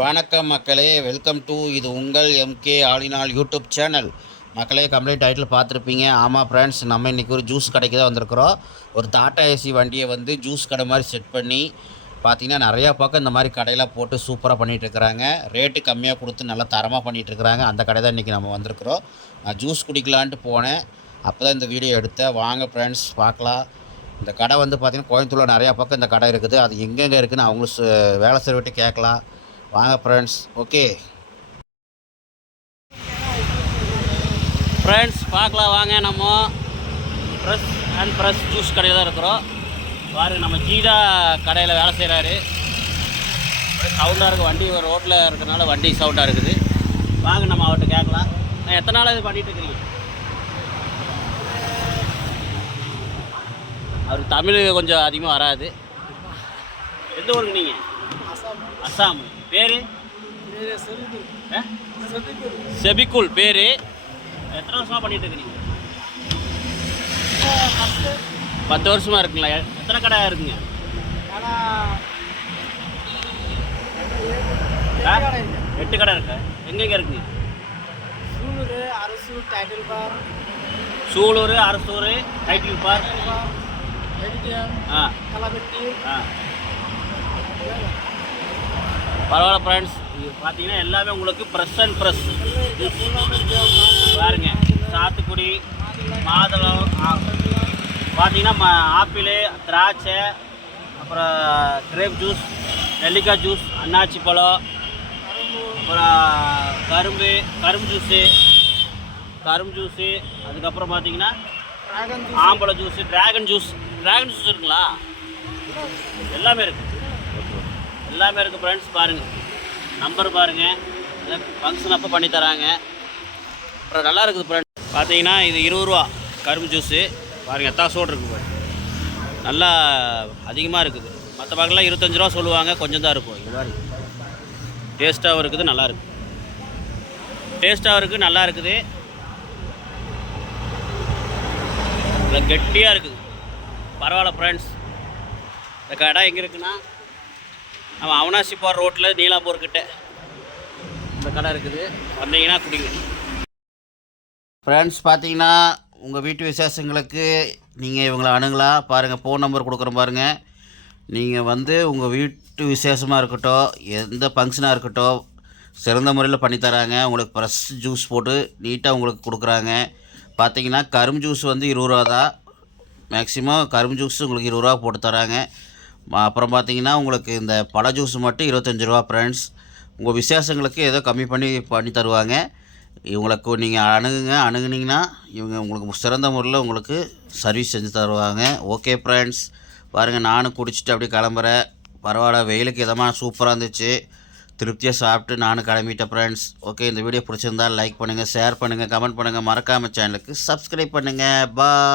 வணக்கம் மக்களே, welcome to இது உங்கள் எம்கே ஆலினால் யூடியூப் சேனல். மக்களே, கம்ப்ளீட் டைட்டில் பார்த்துருப்பீங்க. ஆமாம் ஃப்ரெண்ட்ஸ், நம்ம இன்றைக்கி ஒரு ஜூஸ் கடைக்கு தான் வந்திருக்கிறோம். ஒரு டாட்டா ஏசி வண்டியை வந்து ஜூஸ் கடை மாதிரி செட் பண்ணி பார்த்திங்கன்னா நிறையா பக்கம் இந்த மாதிரி கடையெல்லாம் போட்டு சூப்பராக பண்ணிகிட்ருக்குறாங்க. ரேட்டு கம்மியாக கொடுத்து நல்லா தரமாக பண்ணிகிட்ருக்குறாங்க. அந்த கடை தான் இன்றைக்கி நம்ம வந்திருக்கிறோம். நான் ஜூஸ் குடிக்கலான்ட்டு போனேன், அப்போ தான் இந்த வீடியோ எடுத்தேன். வாங்க ஃப்ரெண்ட்ஸ் பார்க்கலாம். இந்த கடை வந்து பார்த்திங்கன்னா கோயம்புத்தூரில் நிறையா பக்கம் இந்த கடை இருக்குது. அது எங்கெங்கே இருக்குதுன்னு அவங்களும் வேலை செய்விட்டு கேட்கலாம். வாங்க ஃப்ரெண்ட்ஸ். ஓகே ஃப்ரெண்ட்ஸ், பார்க்கலாம் வாங்க. நம்ம ப்ரெஸ் அண்ட் ப்ரெஸ் ஜூஸ் கடையில் தான் இருக்கிறோம். பாருங்கள், நம்ம ஜீடா கடையில் வேலை செய்கிறாரு. சவுண்டாக இருக்குது, வண்டி ஒரு ரோட்டில் இருக்கிறனால வண்டி சவுண்டாக இருக்குது. வாங்க நம்ம அவர்கிட்ட கேட்கலாம். நான் எத்தனை நாள் இது பண்ணிகிட்டு இருக்கிறீங்க? அவருக்கு தமிழ் கொஞ்சம் அதிகமாக வராது. எந்த ஊருக்கு நீங்கள்? அஸ்ஸாம். பேர்? செபிகுல். பேர்? எத்தனை வருஷமாக பண்ணிகிட்டு இருக்கிறீங்க? 10 வருஷமாக இருக்குங்களா? எத்தனை கடை இருக்குங்க? 8 கடை இருக்கு. எங்கெங்கே இருக்குங்க? சூலூர், அரசூர், டைட்டில் பார்க், பரவாயில்ல ஃப்ரெண்ட்ஸ். இது பார்த்தீங்கன்னா எல்லாமே உங்களுக்கு ப்ரெஸ் அண்ட் ப்ரெஸ் பாருங்க. சாத்துக்குடி, மாதுளம், பார்த்தீங்கன்னா ஆப்பிள், திராட்சை, அப்புறம் கிரேப் ஜூஸ், நெல்லிக்காய் ஜூஸ், அன்னாச்சி பழம், அப்புறம் கரும்பு ஜூஸு, அதுக்கப்புறம் பார்த்தீங்கன்னா ஆம்பளை ஜூஸு, ட்ராகன் ஜூஸ் இருக்குங்களா? எல்லாமே இருக்குது ஃப்ரெண்ட்ஸ். பாருங்கள், நம்பர் பாருங்கள். ஃபங்க்ஷன் அப்போ பண்ணி தராங்க. அப்புறம் நல்லா இருக்குது ஃப்ரெண்ட்ஸ். பார்த்தீங்கன்னா இது 20 ரூபா கரும்பு ஜூஸு. பாருங்கள், எத்தாசோடு இருக்குது பாருங்கள். நல்லா அதிகமாக இருக்குது. மற்ற பக்கம்லாம் 25 ரூபா சொல்லுவாங்க, கொஞ்சம் தான் இருக்கும். இது மாதிரி டேஸ்ட்டாகவும் இருக்குது, நல்லா இருக்குது. இல்லை, கெட்டியாக இருக்குது. பரவாயில்ல ஃப்ரெண்ட்ஸ். இந்த கடை எங்கே இருக்குன்னா, நம்ம அவனாசி போகிற ரோட்டில் நீலாம்பூர்கிட்ட இந்த கடை இருக்குது. வந்தீங்கன்னா குடிங்க ஃப்ரெண்ட்ஸ். பார்த்தீங்கன்னா உங்கள் வீட்டு விசேஷங்களுக்கு நீங்கள் இவங்களை அணுகலாம். பாருங்கள், ஃபோன் நம்பர் கொடுக்குறேன் பாருங்கள். நீங்கள் வந்து உங்கள் வீட்டு விசேஷமாக இருக்கட்டும், எந்த ஃபங்க்ஷனாக இருக்கட்டும், சிறந்த முறையில் பண்ணித்தராங்க. உங்களுக்கு ஃப்ரெஷ் ஜூஸ் போட்டு நீட்டாக உங்களுக்கு கொடுக்குறாங்க. பார்த்தீங்கன்னா கரும்பு ஜூஸ் வந்து 20 ரூபா தான். மேக்ஸிமம் கரும்பு ஜூஸ் உங்களுக்கு 20 ரூபா போட்டு தராங்க. அப்புறம் பார்த்தீங்கன்னா உங்களுக்கு இந்த பழ ஜூஸ் மட்டும் 25 ரூபா ஃப்ரெண்ட்ஸ். உங்கள் விசேஷங்களுக்கு ஏதோ கம்மி பண்ணி தருவாங்க. இவங்களுக்கு நீங்கள் அணுகுனீங்கன்னா இவங்க உங்களுக்கு சிறந்த முறையில் உங்களுக்கு சர்வீஸ் செஞ்சு தருவாங்க. ஓகே ஃப்ரெண்ட்ஸ், பாருங்கள், நானும் குடிச்சிட்டு அப்படியே கிளம்புறேன். பரவாயில்ல, வெயிலுக்கு இதமாக சூப்பராக இருந்துச்சு. திருப்தியாக சாப்பிட்டு நானும் கிளம்பிட்டேன் ஃப்ரெண்ட்ஸ். ஓகே, இந்த வீடியோ பிடிச்சிருந்தால் லைக் பண்ணுங்கள், ஷேர் பண்ணுங்கள், கமெண்ட் பண்ணுங்கள். மறக்காமல் சேனலுக்கு சப்ஸ்கிரைப் பண்ணுங்கள். பாய்.